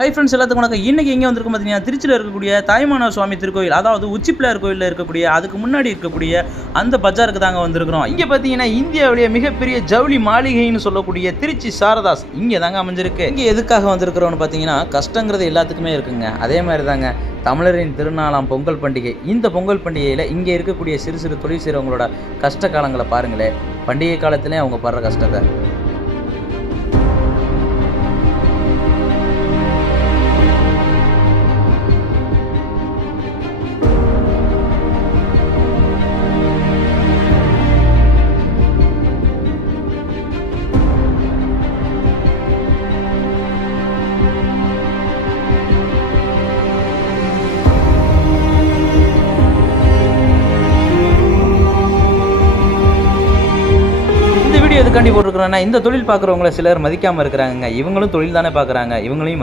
Hi friends, எல்லாத்துக்கும் வணக்கம். இன்னைக்கு எங்கே வந்திருக்கும் பார்த்தீங்கன்னா, திருச்சியில் இருக்கக்கூடிய தாயுமானவர் சுவாமி திருக்கோயில், அதாவது உச்சிப்பிள்ளையார் கோயிலில் இருக்கக்கூடிய, அதுக்கு முன்னாடி இருக்கக்கூடிய அந்த பஜாருக்கு தாங்க வந்திருக்கிறோம். இங்கே பார்த்தீங்கன்னா இந்தியாவிலேயே மிகப்பெரிய ஜவுளி மாளிகைன்னு சொல்லக்கூடிய திருச்சி சாரதாஸ் இங்கே தாங்க அமைஞ்சிருக்கு. இங்கே எதுக்காக வந்திருக்கிறோன்னு பார்த்தீங்கன்னா, கஷ்டங்கிறது எல்லாத்துக்குமே இருக்குங்க. அதே மாதிரி தாங்க தமிழரின் திருநாளாம் பொங்கல் பண்டிகை. இந்த பொங்கல் பண்டிகையில் இங்கே இருக்கக்கூடிய சிறு சிறு தொழில் செய்கிறவங்களோட கஷ்ட காலங்களை பாருங்களேன். பண்டிகை காலத்திலே அவங்க படுற கஷ்டத்தை. எதுக்காண்டி போட்டிருக்கிறேன்னா, இந்த தொழில் பார்க்குறவங்கள சிலர் மதிக்காமல் இருக்கிறாங்க. இவங்களும் தொழில் தானே பார்க்குறாங்க, இவங்களையும்